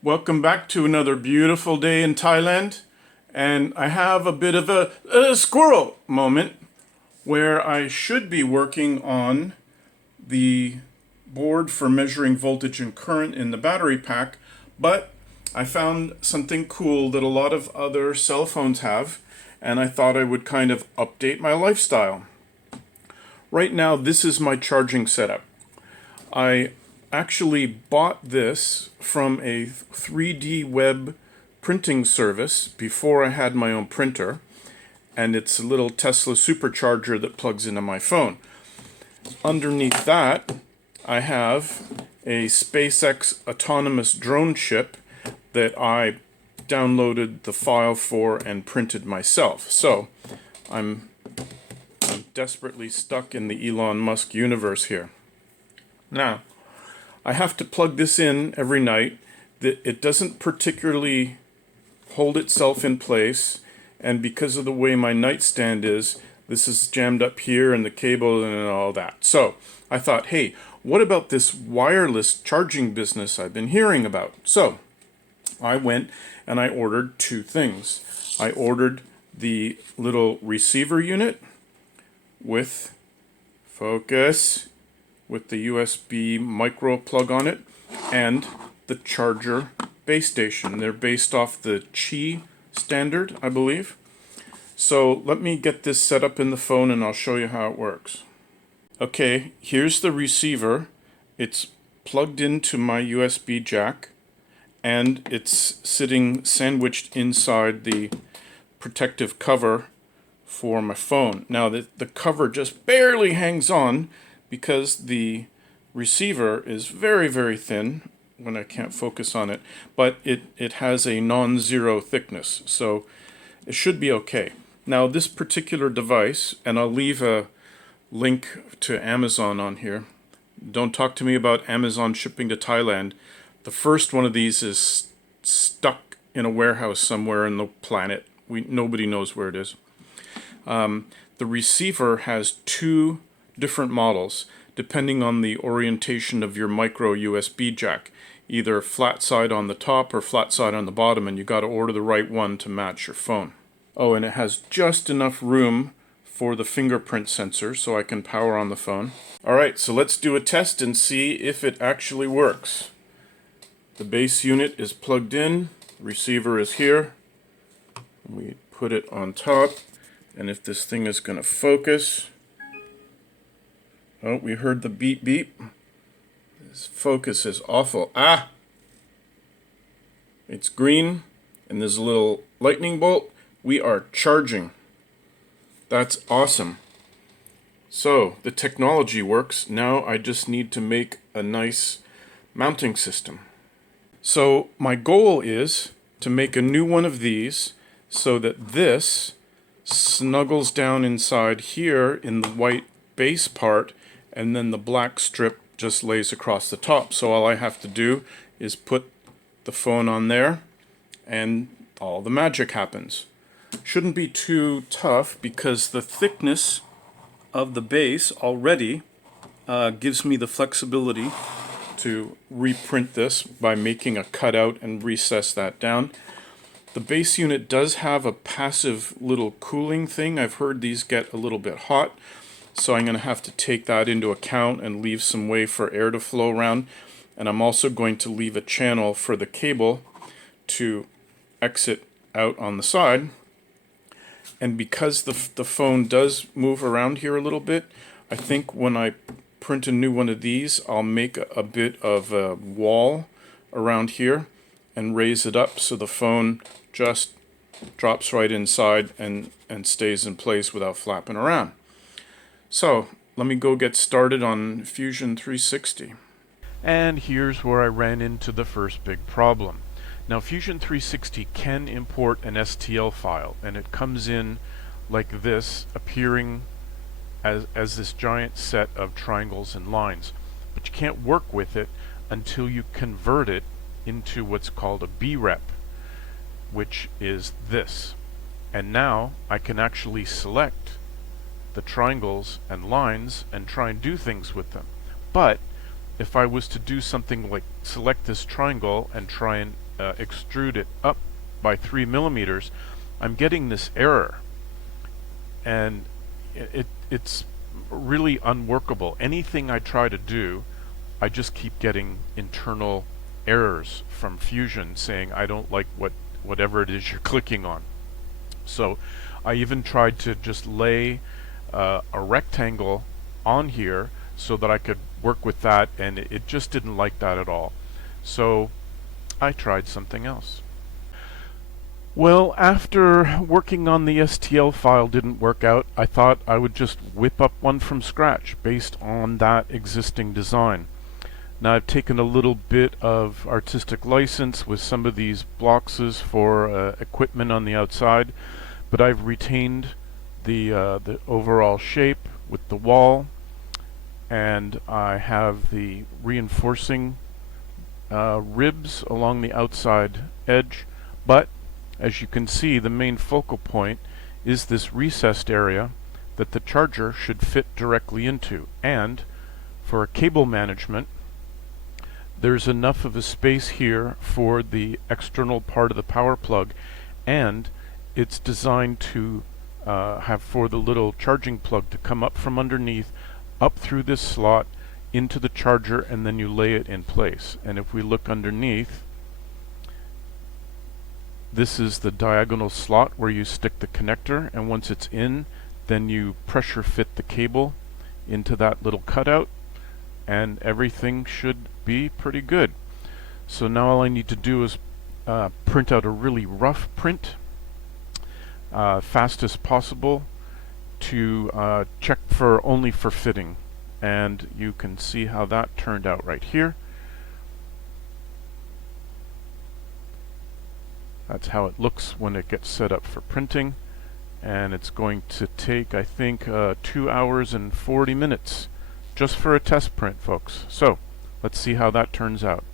Welcome back to another beautiful day in Thailand. And I have a bit of a squirrel moment where I should be working on the board for measuring voltage and current in the battery pack, but I found something cool that a lot of other cell phones have, and I thought I would kind of update my lifestyle. Right now, this is my charging setup. I actually bought this from a 3D web printing service before I had my own printer, and it's a little Tesla supercharger that plugs into my phone. Underneath that, I have a SpaceX autonomous drone chip that I downloaded the file for and printed myself. So I'm desperately stuck in the Elon Musk universe here. Now, I have to plug this in every night. It doesn't particularly hold itself in place, and because of the way my nightstand is, this is jammed up here and the cable and all that. So I thought, hey, what about this wireless charging business I've been hearing about? So I went and I ordered two things. I ordered the little receiver unit with with the USB micro plug on it, and the charger base station. They're based off the Qi standard, I believe. So let me get this set up in the phone and I'll show you how it works. Okay, here's the receiver. It's plugged into my USB jack, and it's sitting sandwiched inside the protective cover for my phone. Now the cover just barely hangs on because the receiver is very, very thin when I can't focus on it, but it has a non-zero thickness, so it should be okay. Now this particular device, and I'll leave a link to Amazon on here. Don't talk to me about Amazon shipping to Thailand. The first one of these is stuck in a warehouse somewhere in the planet. Nobody knows where it is. The receiver has two different models depending on the orientation of your micro USB jack, either flat side on the top or flat side on the bottom, and you got to order the right one to match your phone. Oh, and it has just enough room for the fingerprint sensor so I can power on the phone. Alright, so let's do a test and see if it actually works. The base unit is plugged in, receiver is here. We put it on top, and if this thing is going to focus. Oh, we heard the beep beep. This focus is awful. Ah! It's green, and there's a little lightning bolt. We are charging. That's awesome. So, the technology works. Now I just need to make a nice mounting system. So, my goal is to make a new one of these so that this snuggles down inside here in the white base part, and then the black strip just lays across the top. So all I have to do is put the phone on there and all the magic happens. Shouldn't be too tough because the thickness of the base already gives me the flexibility to reprint this by making a cutout and recess that down. The base unit does have a passive little cooling thing. I've heard these get a little bit hot, so I'm going to have to take that into account and leave some way for air to flow around. And I'm also going to leave a channel for the cable to exit out on the side. And because the phone does move around here a little bit, I think when I print a new one of these, I'll make a bit of a wall around here and raise it up so the phone just drops right inside and stays in place without flapping around. So let me go get started on Fusion 360. And here's where I ran into the first big problem. Now Fusion 360 can import an STL file, and it comes in like this, appearing as this giant set of triangles and lines. But you can't work with it until you convert it into what's called a BREP, which is this. And now I can actually select the triangles and lines and try and do things with them. But if I was to do something like select this triangle and try and extrude it up by 3 millimeters, I'm getting this error, and it's really unworkable. Anything I try to do, I just keep getting internal errors from Fusion saying I don't like whatever it is you're clicking on. So I even tried to just lay a rectangle on here so that I could work with that, and it just didn't like that at all. So I tried something else. Well, after working on the STL file didn't work out, I thought I would just whip up one from scratch based on that existing design. Now I've taken a little bit of artistic license with some of these boxes for equipment on the outside, but I've retained the overall shape with the wall, and I have the reinforcing ribs along the outside edge, but as you can see, the main focal point is this recessed area that the charger should fit directly into. And for cable management, there's enough of a space here for the external part of the power plug, and it's designed to have for the little charging plug to come up from underneath, up through this slot into the charger, and then you lay it in place. And if we look underneath, this is the diagonal slot where you stick the connector, and once it's in, then you pressure fit the cable into that little cutout, and everything should be pretty good. So now all I need to do is print out a really rough print, fast as possible, to check for only for fitting. And you can see how that turned out right here. That's how it looks when it gets set up for printing, and it's going to take, I think, 2 hours and 40 minutes just for a test print, folks. So let's see how that turns out.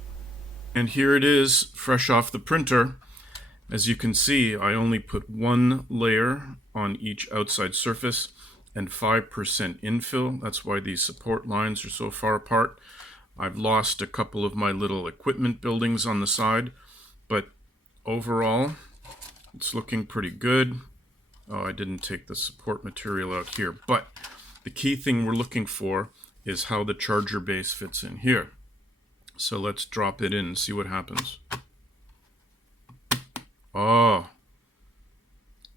And here it is, fresh off the printer. As you can see, I only put one layer on each outside surface and 5% infill. That's why these support lines are so far apart. I've lost a couple of my little equipment buildings on the side, but overall, it's looking pretty good. Oh, I didn't take the support material out here, but the key thing we're looking for is how the charger base fits in here. So let's drop it in and see what happens. Oh,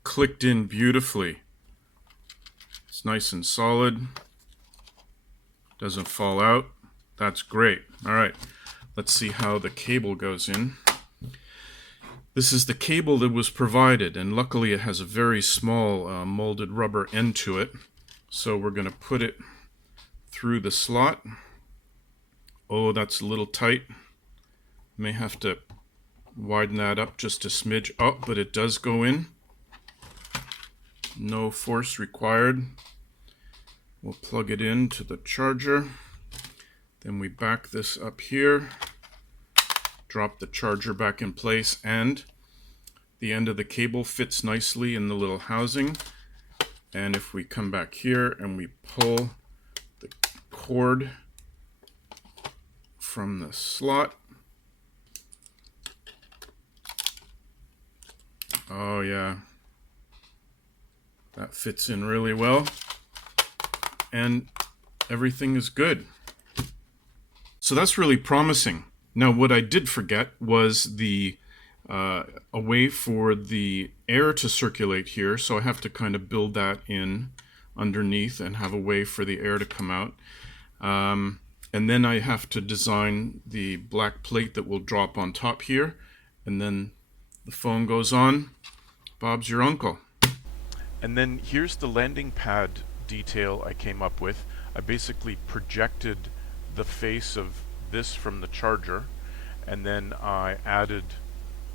clicked in beautifully. It's nice and solid. Doesn't fall out. That's great. All right, let's see how the cable goes in. This is the cable that was provided, and luckily it has a very small molded rubber end to it. So we're going to put it through the slot. Oh, that's a little tight. May have to widen that up just a smidge. Oh, but it does go in. No force required. We'll plug it into the charger. Then we back this up here. Drop the charger back in place, and the end of the cable fits nicely in the little housing. And if we come back here and we pull the cord from the slot, oh yeah, that fits in really well, and everything is good. So that's really promising. Now, what I did forget was a way for the air to circulate here, so I have to kind of build that in underneath and have a way for the air to come out. And then I have to design the black plate that will drop on top here, and then the phone goes on. Bob's your uncle. And then here's the landing pad detail I came up with. I basically projected the face of this from the charger, and then I added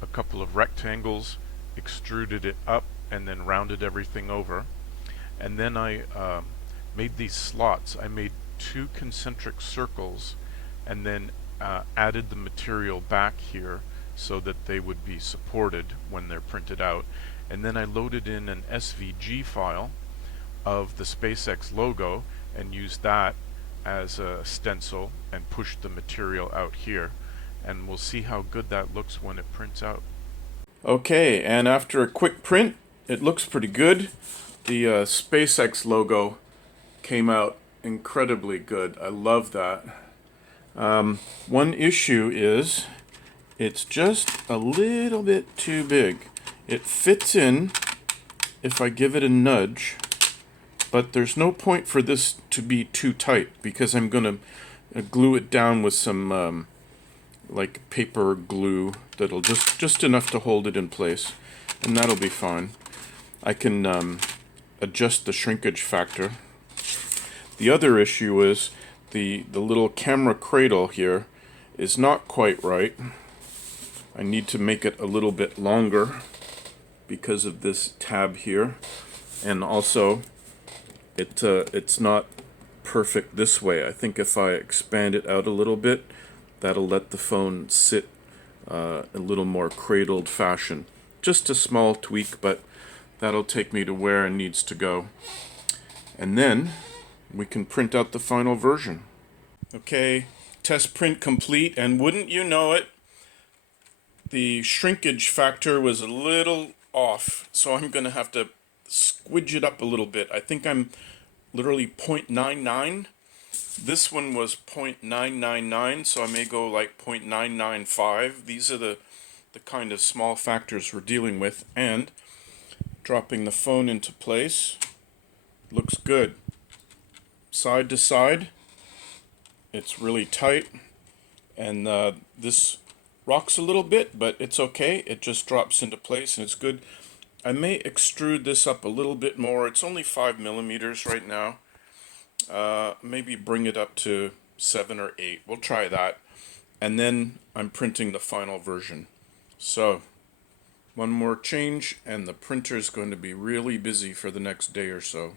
a couple of rectangles, extruded it up, and then rounded everything over. And then I made these slots. I made 2 concentric circles, and then added the material back here so that they would be supported when they're printed out. And then I loaded in an SVG file of the SpaceX logo and used that as a stencil and pushed the material out here. and we'll see how good that looks when it prints out. Okay, and after a quick print, it looks pretty good. The SpaceX logo came out incredibly good. I love that. One issue is it's just a little bit too big. It fits in if I give it a nudge, but there's no point for this to be too tight because I'm going to glue it down with some like paper glue that'll just enough to hold it in place, and that'll be fine. I can adjust the shrinkage factor. The other issue is the little camera cradle here is not quite right. I need to make it a little bit longer because of this tab here, and also it's not perfect this way. I think if I expand it out a little bit, that'll let the phone sit a little more cradled fashion. Just a small tweak, but that'll take me to where it needs to go. And then we can print out the final version. Okay, test print complete, and wouldn't you know it, the shrinkage factor was a little off, so I'm going to have to squidge it up a little bit. I think I'm literally 0.99. This one was 0.999, so I may go like 0.995. These are the kind of small factors we're dealing with, and dropping the phone into place looks good. Side to side, it's really tight, and this rocks a little bit, but it's okay. It just drops into place and it's good. I may extrude this up a little bit more. It's only 5 millimeters right now. Maybe bring it up to 7 or 8. We'll try that. And then I'm printing the final version. So, one more change and the printer is going to be really busy for the next day or so.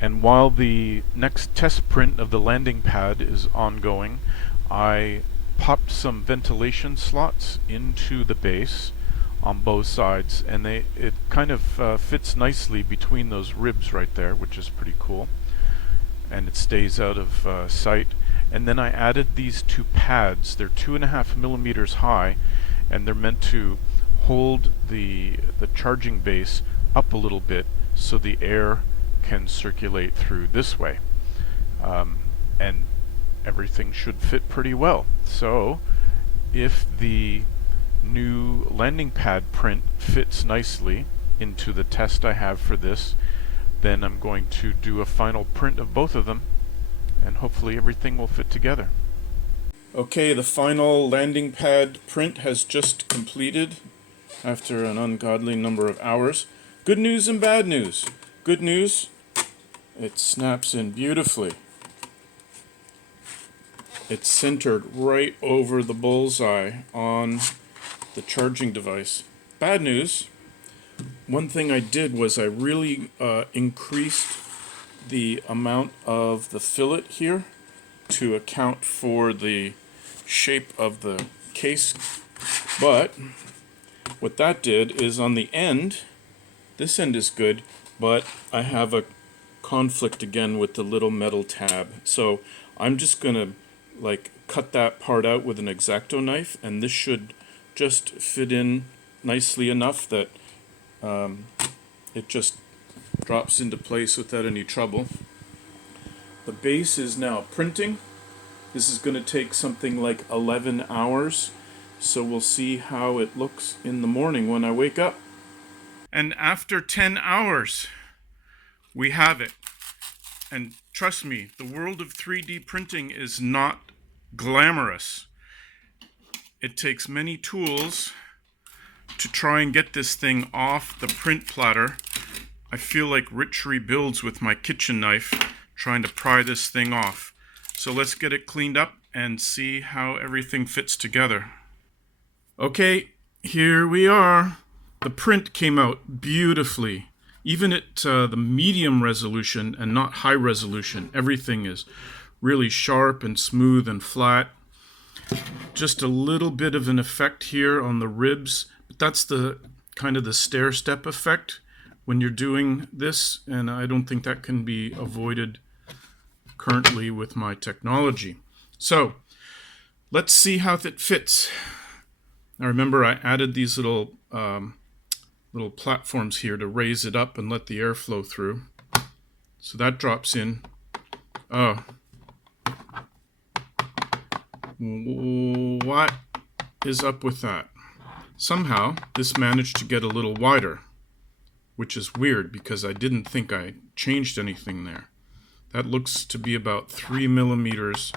And while the next test print of the landing pad is ongoing, I popped some ventilation slots into the base on both sides, and it kind of fits nicely between those ribs right there, which is pretty cool, and it stays out of sight. And then I added these two pads. They're 2.5 millimeters high, and they're meant to hold the charging base up a little bit so the air can circulate through this way, and everything should fit pretty well. So if the new landing pad print fits nicely into the test I have for this, then I'm going to do a final print of both of them, and hopefully everything will fit together. Okay, the final landing pad print has just completed after an ungodly number of hours. Good news and bad news. Good news, it snaps in beautifully. It's centered right over the bullseye on the charging device. Bad news, one thing I did was I really increased the amount of the fillet here to account for the shape of the case. But what that did is on the end, this end is good, but I have a conflict again with the little metal tab. So I'm just gonna like cut that part out with an X-Acto knife, and this should just fit in nicely enough that it just drops into place without any trouble. The base is now printing. This is going to take something like 11 hours, so we'll see how it looks in the morning when I wake up. And after 10 hours, we have it. And trust me, the world of 3D printing is not glamorous. It takes many tools to try and get this thing off the print platter. I feel like Rich Rebuilds with my kitchen knife trying to pry this thing off. So let's get it cleaned up and see how everything fits together. Okay, here we are. The print came out beautifully. Even at the medium resolution and not high resolution, everything is really sharp and smooth and flat. Just a little bit of an effect here on the ribs, but that's the kind of the stair-step effect when you're doing this, and I don't think that can be avoided currently with my technology. So Let's see how it fits. Now remember, I added these little platforms here to raise it up and let the air flow through. So that drops in. Oh. What is up with that? Somehow, this managed to get a little wider, which is weird because I didn't think I changed anything there. That looks to be about 3 millimeters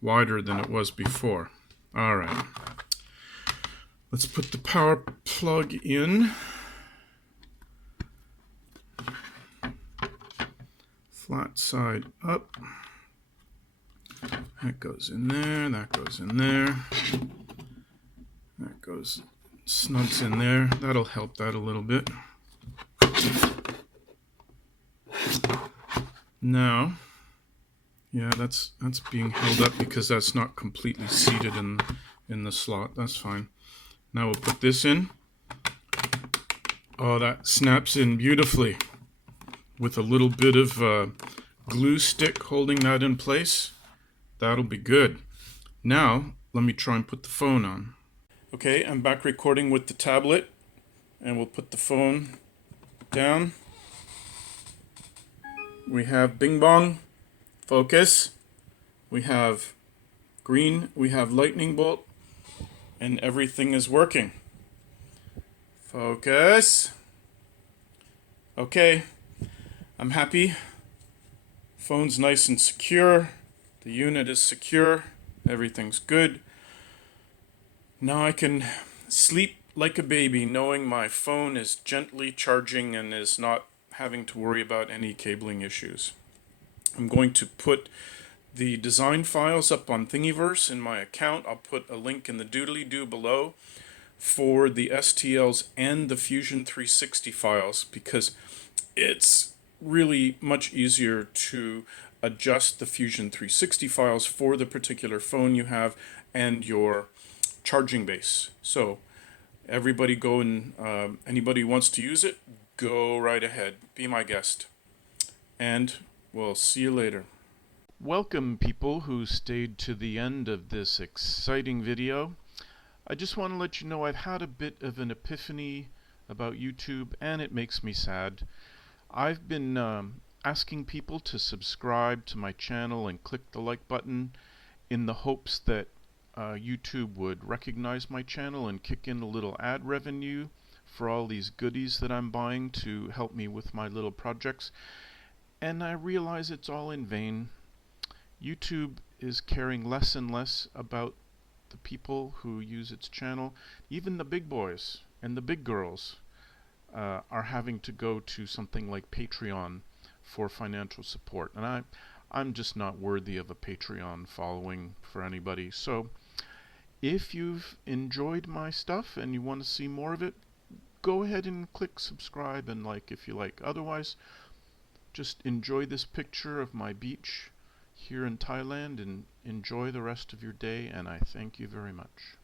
wider than it was before. All right. Let's put the power plug in. Flat side up. That goes in there, that goes in there. That goes, snugs in there. That'll help that a little bit. Now, yeah, that's being held up because that's not completely seated in the slot. That's fine. Now we'll put this in. Oh, that snaps in beautifully with a little bit of glue stick holding that in place. That'll be good. Now, let me try and put the phone on. Okay, I'm back recording with the tablet, and we'll put the phone down. We have bing bong, focus. We have green, we have lightning bolt, and everything is working. Focus. Okay, I'm happy. Phone's nice and secure. The unit is secure. Everything's good. Now I can sleep like a baby knowing my phone is gently charging and is not having to worry about any cabling issues. I'm going to put the design files up on Thingiverse in my account. I'll put a link in the doodly-doo below for the STLs and the Fusion 360 files because it's really much easier to adjust the Fusion 360 files for the particular phone you have and your charging base. So everybody go and anybody who wants to use it, go right ahead. Be my guest. And we'll see you later. Welcome people who stayed to the end of this exciting video. I just want to let you know I've had a bit of an epiphany about YouTube and it makes me sad. I've been asking people to subscribe to my channel and click the like button in the hopes that YouTube would recognize my channel and kick in a little ad revenue for all these goodies that I'm buying to help me with my little projects. And I realize it's all in vain. YouTube is caring less and less about the people who use its channel. Even the big boys and the big girls are having to go to something like Patreon for financial support. And I'm just not worthy of a Patreon following for anybody. So if you've enjoyed my stuff and you want to see more of it, go ahead and click subscribe and like if you like. Otherwise, just enjoy this picture of my beach here in Thailand and enjoy the rest of your day, and I thank you very much.